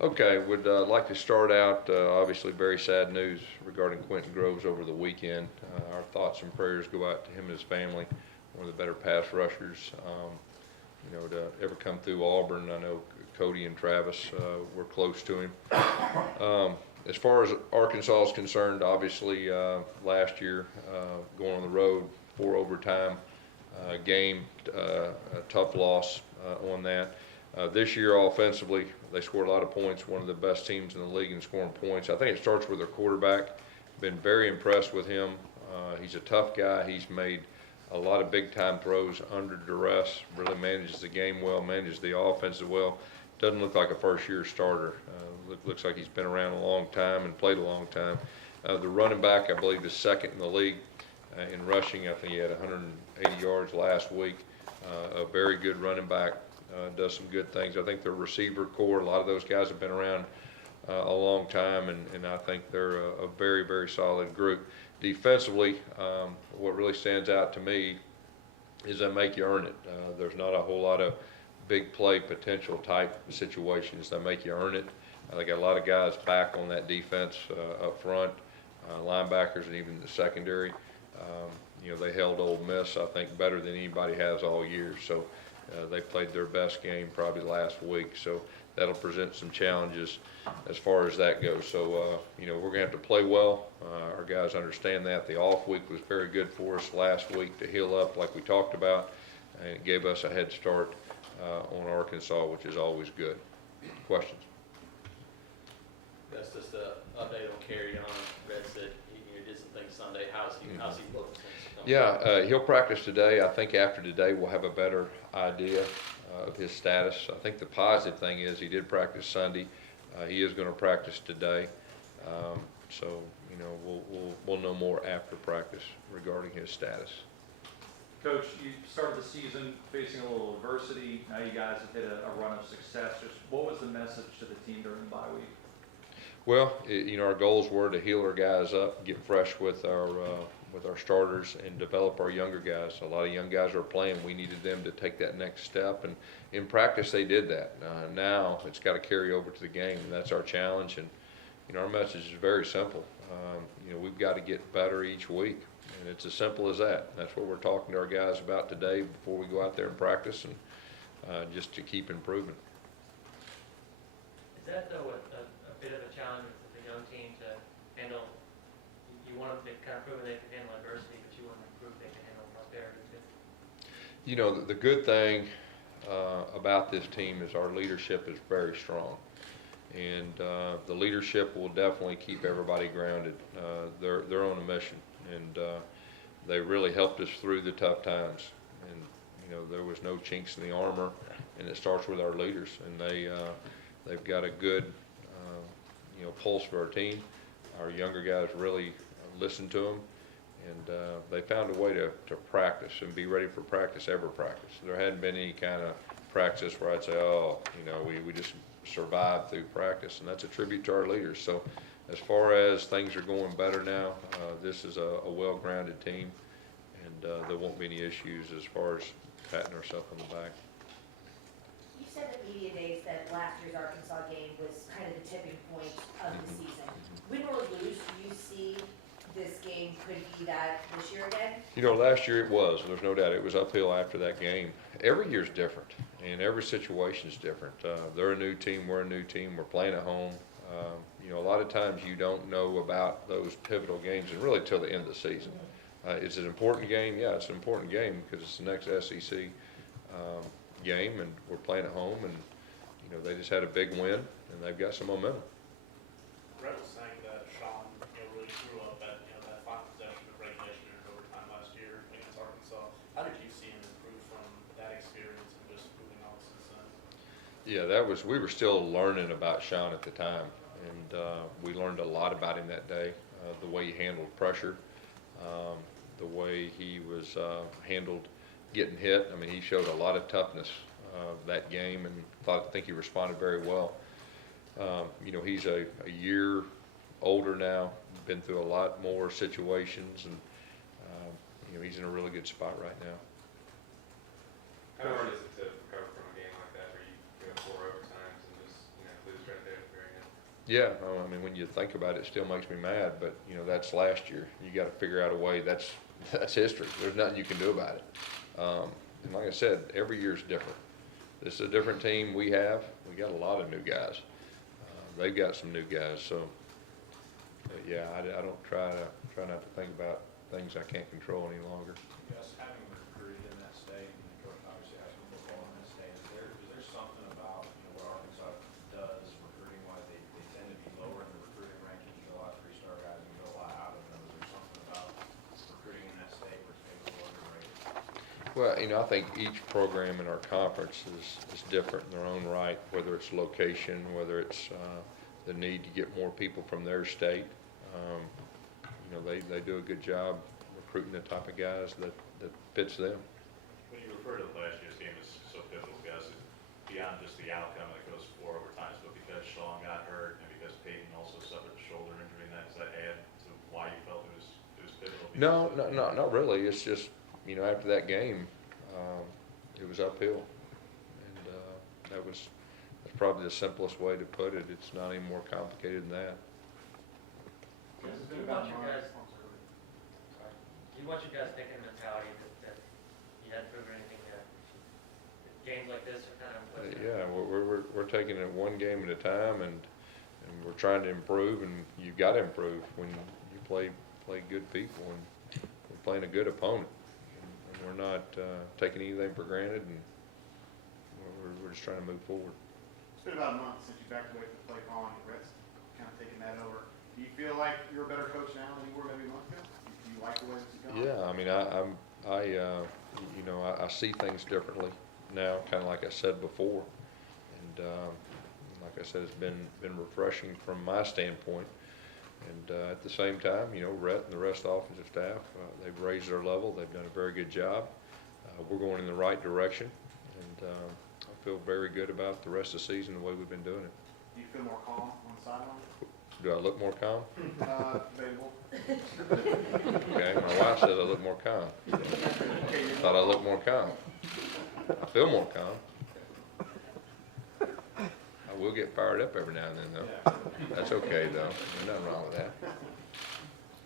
Okay, would like to start out, obviously very sad news regarding Quentin Groves over the weekend. Our thoughts and prayers go out to him and his family, one of the better pass rushers, to ever come through Auburn. I know Cody and Travis were close to him. As far as Arkansas is concerned, obviously last year going on the road, 4 overtime game, a tough loss on that. This year offensively, they scored a lot of points, one of the best teams in the league in scoring points. I think it starts with their quarterback. Been very impressed with him. He's a tough guy. He's made a lot of big-time throws under duress, really manages the game well, manages the offense well. Doesn't look like a first-year starter. Looks like he's been around a long time and played a long time. The running back, I believe, is second in the league in rushing. I think he had 180 yards last week. A very good running back. Does some good things. I think their receiver core, a lot of those guys have been around a long time, and I think they're a very, very solid group. Defensively, what really stands out to me is they make you earn it. There's not a whole lot of big play potential type situations. They make you earn it. They got a lot of guys back on that defense up front, linebackers, and even the secondary. They held Ole Miss, I think, better than anybody has all year. So they played their best game probably last week. So that'll present some challenges as far as that goes. So, we're going to have to play well. Our guys understand that. The off week was very good for us last week to heal up like we talked about, and it gave us a head start on Arkansas, which is always good. Questions? That's just an update on carry on. Red said he did some things Sunday. How's he looking? Yeah, he'll practice today. I think after today we'll have a better idea of his status. I think the positive thing is he did practice Sunday. He is going to practice today. So we'll know more after practice regarding his status. Coach, you started the season facing a little adversity. Now you guys have hit a run of success. Just what was the message to the team during the bye week? Well, our goals were to heal our guys up, get fresh with our starters, and develop our younger guys. A lot of young guys are playing. We needed them to take that next step, and in practice they did that. Now it's got to carry over to the game, and that's our challenge. And our message is very simple. We've got to get better each week, and it's as simple as that. That's what we're talking to our guys about today before we go out there and practice, and just to keep improving. Is that though a bit of a challenge with the young team to handle? You want them to kind of prove they can handle adversity, but you want them to prove they can handle prosperity too. The good thing about this team is our leadership is very strong, and the leadership will definitely keep everybody grounded. They're on a mission, and they really helped us through the tough times. And there was no chinks in the armor, and it starts with our leaders, and they've got a good pulse for our team. Our younger guys really listen to them, and they found a way to practice and be ready for practice, every practice. There hadn't been any kind of practice where I'd say, we just survived through practice, and that's a tribute to our leaders. So as far as things are going better now, this is a well-grounded team, and there won't be any issues as far as patting ourselves on the back. You said at media days that last year's Arkansas game was kind of the tipping point of the season. Win or lose, do you see this game could be that this year again? Last year it was. There's no doubt it was uphill after that game. Every year's different, and every situation's different. They're a new team. We're a new team. We're playing at home. A lot of times you don't know about those pivotal games, and really till the end of the season. Is it an important game? Yeah, it's an important game because it's the next SEC game, and we're playing at home, and they just had a big win, and they've got some momentum. Brett was saying that Sean really grew up at that final possession of regulation and overtime last year against Arkansas. How did you see him improve from that experience and just moving on since then? Yeah, we were still learning about Sean at the time, and we learned a lot about him that day. The way he handled pressure, the way he was handled getting hit. I mean, he showed a lot of toughness that game, and I think he responded very well. He's a year older now, been through a lot more situations, and he's in a really good spot right now. How hard is it to recover from a game like that where you go 4 overtimes and just lose right there? Yeah, I mean, when you think about it, it still makes me mad, but, you know, that's last year. You gotta figure out a way, that's history. There's nothing you can do about it. And like I said, every year's different. This is a different team we have. We got a lot of new guys. They've got some new guys, so, but yeah, I don't try not to think about things I can't control any longer. Yes, having recruited in that state, and Coach obviously has some football in that state, is there something about, what Arkansas does recruiting wise, they tend to be lower in the recruiting rankings, you get a lot of three-star guys, and get a lot out of them. Is there something about recruiting in that state where it's maybe a little underrated? Well, I think each program in our conference is different in their own right, whether it's location, whether it's the need to get more people from their state. They do a good job recruiting the type of guys that fits them. When you refer to last year's game as so pivotal, Gus, it's beyond just the outcome that goes 4 overtimes, but because Sean got hurt and because Peyton also suffered a shoulder injury, and does that add to why you felt it was pivotal? No, not really. It's just, after that game, it was uphill. And that's probably the simplest way to put it. It's not any more complicated than that. You want your guys thinking mentality that you hadn't proven anything yet. Games like this are kind of. Yeah, we're taking it one game at a time, and we're trying to improve, and you've got to improve when you play good people, and we're playing a good opponent, and we're not taking anything for granted, and we're just trying to move forward. It's been about a month since you backed away from play calling. Brett's kind of taking that over. Do you feel like you're a better coach now than you were maybe a month ago? Do you like the way this is going? Yeah, I mean, I see things differently now, kind of like I said before, and like I said, it's been refreshing from my standpoint. And at the same time, Rhett and the rest of the offensive staff, they've raised their level. They've done a very good job. We're going in the right direction, and I feel very good about the rest of the season, the way we've been doing it. Do you feel more calm on the sideline? Do I look more calm? Debatable. Okay, my wife says I look more calm. Thought I looked more calm. I feel more calm. I will get fired up every now and then, though. That's okay, though. There's nothing wrong with that.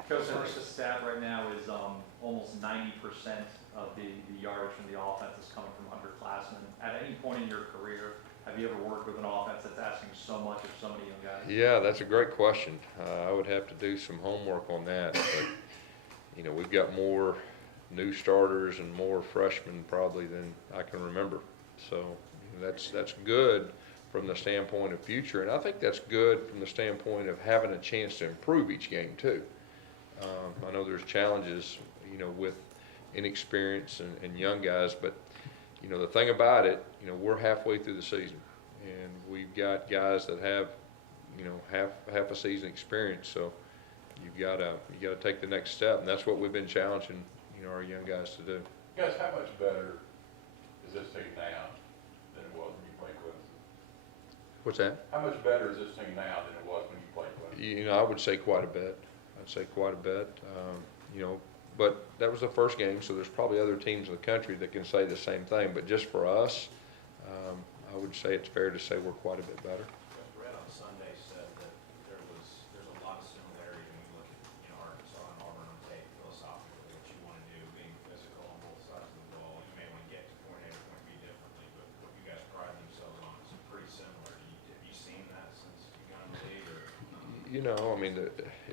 Coach, the stat right now is almost 90% of the yardage from the offense is coming from underclassmen. At any point in your career, have you ever worked with an offense that's asking so much of so many young guys? Yeah, that's a great question. I would have to do some homework on that. But, we've got more new starters and more freshmen probably than I can remember. So that's good from the standpoint of future. And I think that's good from the standpoint of having a chance to improve each game, too. I know there's challenges, with inexperience and young guys, but the thing about it, we're halfway through the season, and we've got guys that have, half a season experience. So you gotta take the next step, and that's what we've been challenging, our young guys to do. Guys, how much better is this team now than it was when you played Clemson? What's that? How much better is this team now than it was when you played Clemson? I would say quite a bit. I'd say quite a bit. But that was the first game, so there's probably other teams in the country that can say the same thing. But just for us, I would say it's fair to say we're quite a bit better. Brett on Sunday said that there's a lot of similarity when you look at Arkansas and Auburn on tape philosophically, what you want to do, being physical on both sides of the ball. You may want to get to point A or point B differently, but what you guys pride themselves on is pretty similar. Have you seen that since you've gone to the league?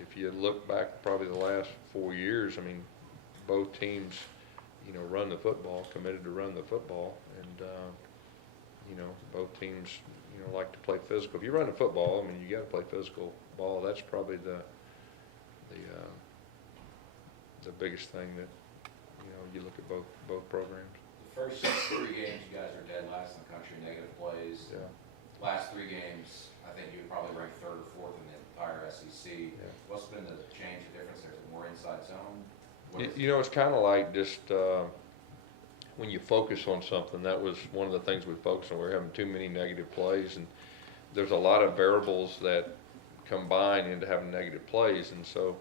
If you look back probably the last 4 years, both teams, run the football, committed to run the football, and both teams, like to play physical. If you run the football, you got to play physical ball. That's probably the biggest thing that you look at both programs. The first 3 games, you guys are dead last in the country, negative plays. Yeah. Last 3 games, I think you would probably rank 3rd or 4th in the entire SEC. Yeah. What's been the change, the difference there? Is it more inside zone? It's kind of like just when you focus on something. That was one of the things we focused on. We were having too many negative plays, and there's a lot of variables that combine into having negative plays, and so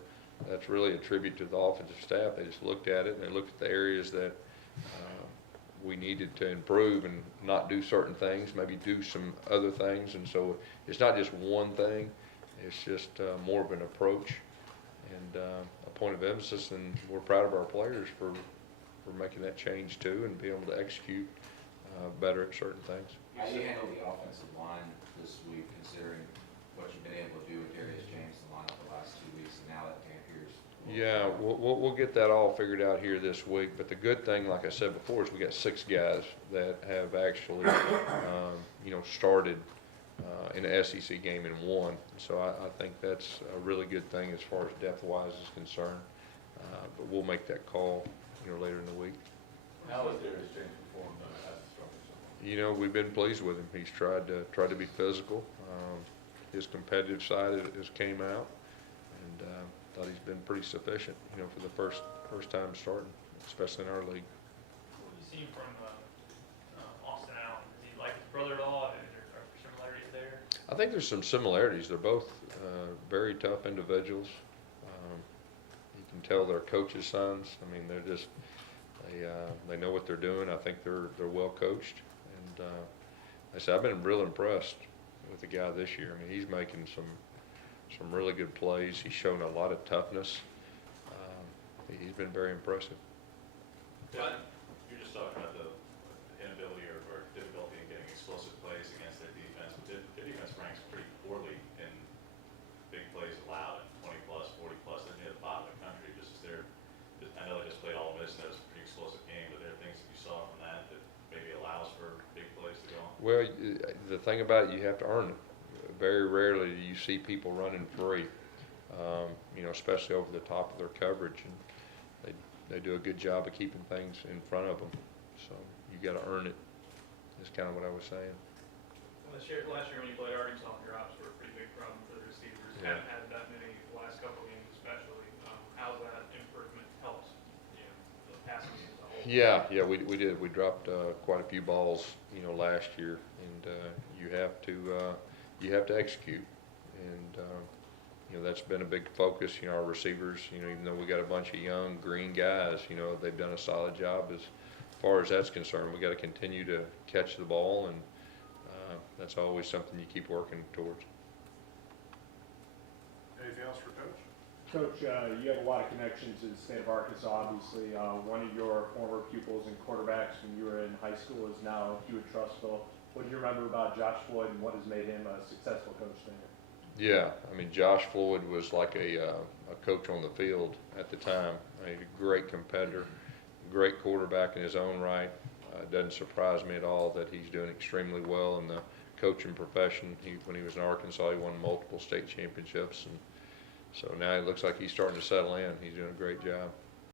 that's really a tribute to the offensive staff. They just looked at it, and they looked at the areas that we needed to improve and not do certain things, maybe do some other things. And so it's not just one thing, It's just more of an approach and a point of emphasis, and we're proud of our players for making that change too and being able to execute better at certain things. How do you handle the offensive line this week, considering what you've been able to do with Darius James in the lineup the last 2 weeks, and now that Dampier's? Yeah, we'll get that all figured out here this week, but the good thing, like I said before, is we got 6 guys that have actually, started in the SEC game and won. So I think that's a really good thing as far as depth-wise is concerned. But we'll make that call, later in the week. How has Darius James performed as a starter? We've been pleased with him. He's tried to be physical. His competitive side has came out, and thought he's been pretty sufficient, for the first time starting, especially in our league. What have you seen from Austin Allen? Is he like his brother at all? Are there similarities there? I think there's some similarities. They're both very tough individuals. You can tell they're coaches' sons. I mean, they're just they know what they're doing. I think they're well coached, and like I said, I've been real impressed with the guy this year. I mean, he's making some really good plays. He's shown a lot of toughness. He's been very impressive. Yeah, you're just talking about the inability or difficulty in getting explosive plays against their defense. But their defense ranks pretty poorly in big plays allowed, 20 plus, 40 plus. They're near the bottom of the country. I know they just played Ole Miss, and that was a pretty explosive game. But there are things that you saw from that maybe allows for big plays to go on. Well, the thing about it, you have to earn it. Very rarely do you see people running free, especially over the top of their coverage, and they do a good job of keeping things in front of them. So you got to earn it. Is kind of what I was saying. Well, last year when you played Arkansas, your ops were a pretty big problem for the receivers. Yeah. Haven't had that many the last couple of games, especially. How's that improvement helped the passing game as a whole? Yeah, we did. We dropped quite a few balls, last year, and you have to execute, and that's been a big focus. Our receivers, even though we got a bunch of young green guys, they've done a solid job as far as that's concerned. We got to continue to catch the ball, and that's always something you keep working towards. Anything else for Coach? Coach, you have a lot of connections in the state of Arkansas, obviously. One of your former pupils and quarterbacks when you were in high school is now Hewitt-Trussville. What do you remember about Josh Floyd, and what has made him a successful coach there? Yeah, I mean, Josh Floyd was like a coach on the field at the time. A great competitor, great quarterback in his own right. It doesn't surprise me at all that he's doing extremely well in the coaching profession. When he was in Arkansas, he won multiple state championships, and so now it looks like he's starting to settle in. He's doing a great job.